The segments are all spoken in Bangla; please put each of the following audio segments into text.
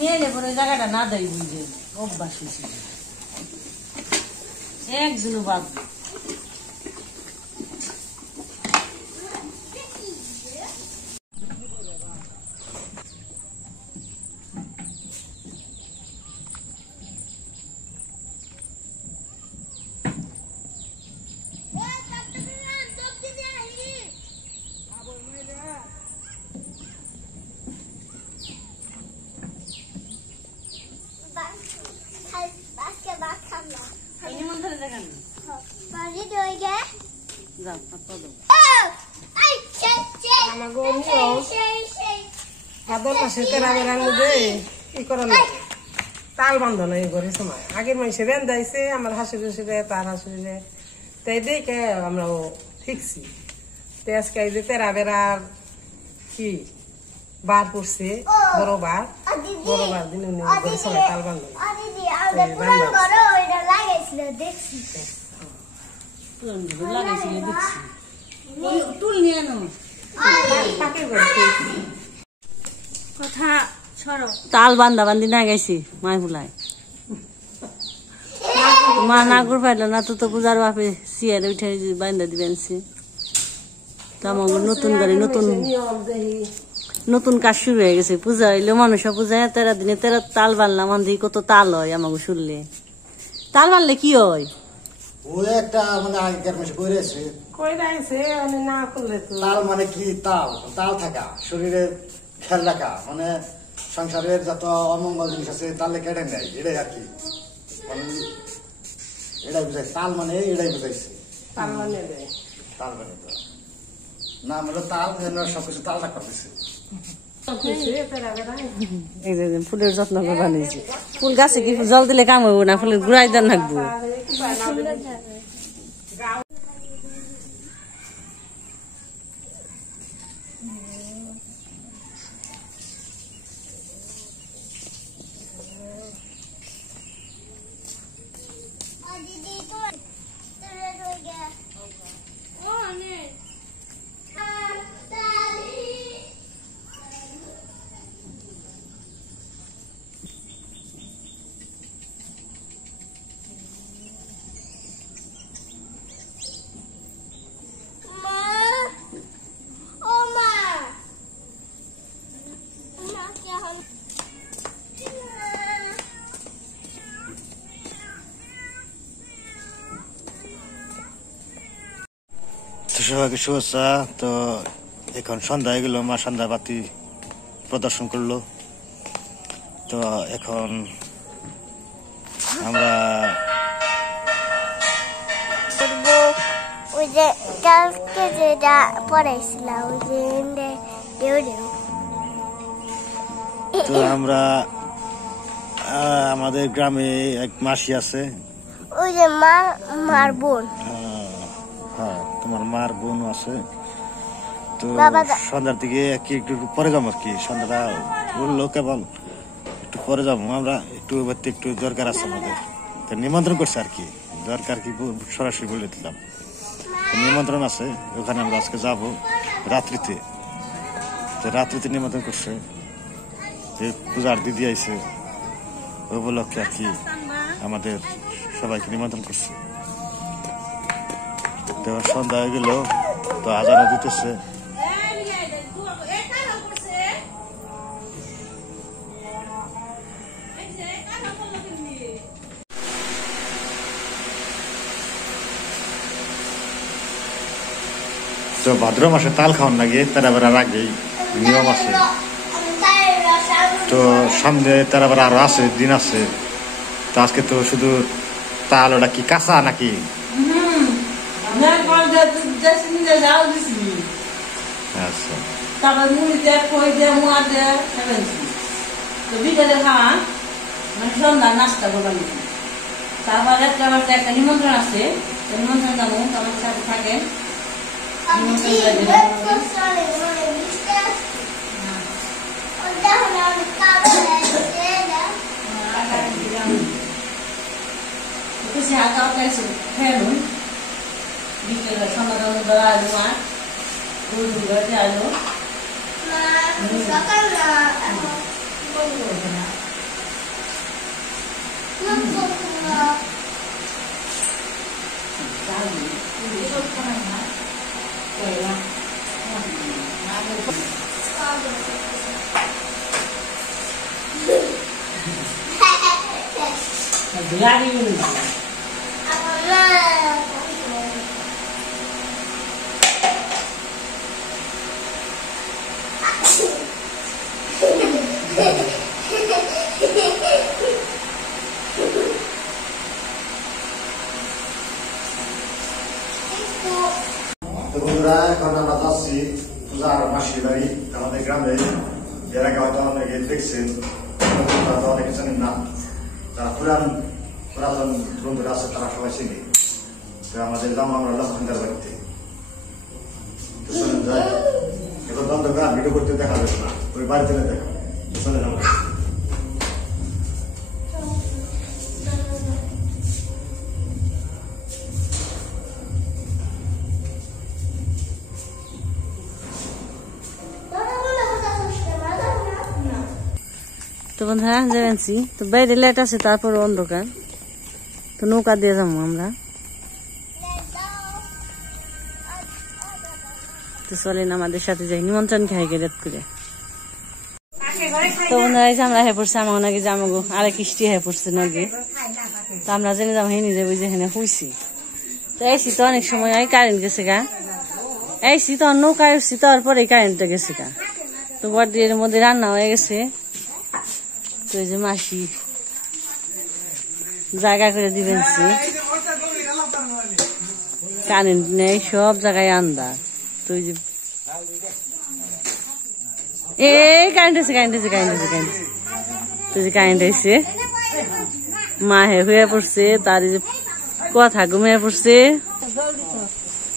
নিয়ে এলে পরে জায়গাটা না দেয় বুঝে অভ্যাস হয়েছে একদিনও বাদ তাল বান্ধন এই করে সময় আগের মানুষে বেঁধাইছে আমার হাসুরে তার হাসুরে তাই দেখে আমরা শিখছি আজকে এই যে তেরা বেড়ার কি বার পড়ছে বড় বার দিন সময় তাল বান্ধন তাল বান্ধা বান্ধি না গেছি মায় ফুলায় মা না করে পাইল না তো পূজার বাপে চেয়ারে উঠে বান্ধা দিবেন নতুন গাড়ি নতুন কাজ শুরু হয়ে গেছে পূজা হইলে মানুষ পূজা 13 দিনে 13 তাল বানলাম আন্ধি কত তাল হয় আমাকে শুনলে তাল বানলে কি হয় ওই একটা মানে আগেকার মাসে কইরেছে না করলে তাল মানে কি তাল থাকা শরীরে খেয়াল রাখা মানে সংসারের যত অমঙ্গল জিনিস আছে তালে কেটে নেয় এটাই আর কি এটাই বুঝাই তাল মানে এটাই বুঝাইছে তাল মানে তো না মানে তাল সবকিছু তালটা করতেছে ফুলের যত্ন করবা নিয়েছি ফুল গাছে কি জল দিলে কাম হবো না ফুলের গুড়াই দেন রাখবো সবাইকে শুভেচ্ছা। তো এখন সন্ধ্যা হয়ে গেল, মা সন্ধ্যা বাতি প্রদর্শন করলো। তো এখন আমরা ওই যে কালকে যেটা পড়াইছিলাম ওই যে তো আমরা আমাদের গ্রামে এক মাসি আছে, ওই যে মার বোন। হ্যাঁ, তোমার মার বোন আছে। তো সন্ধ্যার দিকে একটু পরে যাবো আর কি, সন্ধ্যাটা বললো কেবল একটু পরে যাবো আমরা, একটু দরকার আছে আমাদের। তো নিমন্ত্রণ করছে আর কি, দরকার কি সরাসরি বলে দিলাম, নিমন্ত্রণ আছে, ওখানে আমরা আজকে যাবো রাত্রিতে। তো রাত্রিতে নিমন্ত্রণ করছে, পূজার দিদি আইছে, ওই উপলক্ষে আর কি আমাদের সবাইকে নিমন্ত্রণ করছে। তো সন্ধ্যা হয়ে গেল, তো আজানা দিতেছে। তো ভাদ্র মাসে তাল খাওয়ার লাগে, তারা বেড়ার আগেই নিয়ম আছে। তো সামনে তারা বেড়া আরো আছে, দিন আছে। তো আজকে তো শুধু তাল ওটা কি কাঁচা নাকি? আচ্ছা তারপর মুড়ি দেয়, খই দেয়, মোয়া দেয়, তো বিকেলে খাওয়া মানে সন্ধ্যার নাস্তা করলাম। তারপর একটা নিমন্ত্রণ আছে, নিমন্ত্রণ যাবো, আমার সাথে থাকে। খেলুন বিকেলে সন্ধ্যা আলু মা আলু বন্ধুরা, এখন আমরা যাচ্ছি পূজার মাসির বাড়ি আমাদের গ্রামে। এর আগে হয়তো অনেকে দেখছেন, অনেকে জানেন না। যারা পুরাতন বন্ধুরা আছে তারা সবাই চিনি। তো আমাদের যাবো আমরা লক্ষ্মণদার বাড়িতে। এখন অন্ধকার ভিডিও করতে দেখা যাবে না, ওই বাড়িতে দেখা চলে যাবো। তো বন্ধুরা যাচ্ছি, তো বাইরে লাইট আছে, তারপর অন্ধকার, তো নৌকা দিয়ে যাবো আমরা। তো চলেন আমাদের সাথে যাই, নিমন্ত্রণ খাই গে রাত করে। তো বন্ধুরা আমরা হয়ে পড়ছি, আমার নাকি জামাগো আরেক কিস্তি হয়ে পড়ছে নাকি। তো আমরা জেনে যাবো হেনে যাবো, যেখানে শুইছি। তো এসি তো অনেক সময় কারেন্ট গেছে গা, এসি তো নৌকা এসছি, তারপরে কারেন্টটা গেছে গা। তো বড়দির মধ্যে রান্না হয়ে গেছে। তো এই যে মাসি জায়গা করে দিবেন, কারেন্ট নেই, সব জায়গায় আন্দার। তো এই যে কারেন্ট আছে, কারেন্ট আছে, কারেন্ট আছে, কারেন্ট আছে। তো যে কারেন্ট এসে মা হয়ে পড়ছে, তার যে কথা ঘুমিয়ে পড়ছে।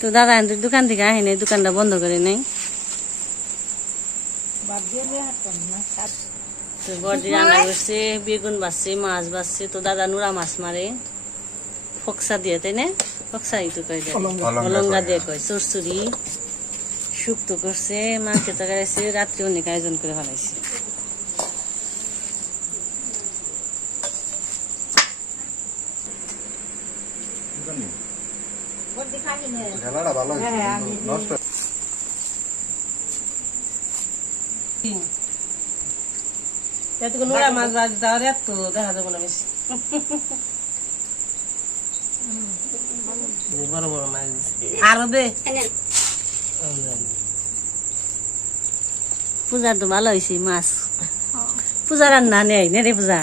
তো দাদা দোকান থেকে আহে নাই, দোকানটা বন্ধ করে নেই। তো বড়দি রান্না করছে, বেগুন বাজছে, মাছ বাজছে। তো দাদা নুরা মাছ মারে ফকসা দিয়ে, তাই না? ফকসা তো কয়, অলঙ্গা দিয়ে কয়, চরচুরি শুক্তো করছে, মাকে চাকাইছে, রাত্রে অনেক আয়োজন করে ফেলাইছে। নোরা মাছ বাজ দেওয়ার এত দেখা যাবো না বেশি, বড় বড় মাছ আরো দে। পূজার তো ভালো হয়েছে মাছ, পূজা রান্না নেই না রে পূজা,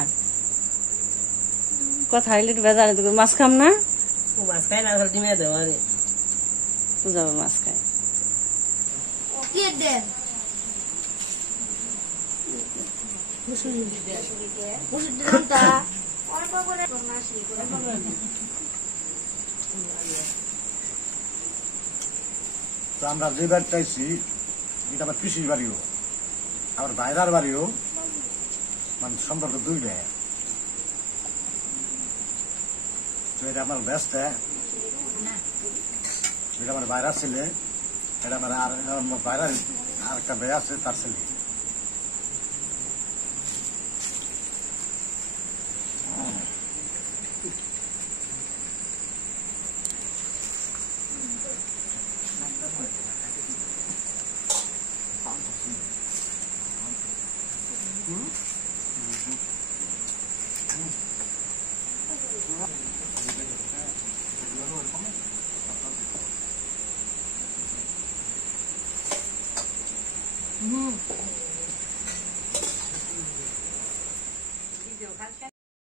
কথা হইলে বেজারে তো মাছ খাম না, মাছ খাই না, ডিমে দেওয়া রে পূজা মাছ খায়। তো আমরা যে বাড়িতে আইছি, এটা আমার পিসির বাড়িও, আমার ভাইরার বাড়িও, মানে সম্পর্ক দুইটা। তো এটা আমার ব্যস্ত, এটা আমার বাইরার ছেলে, এটা আমার বাইরার আর একটা ভাই আছে, তার ছেলে।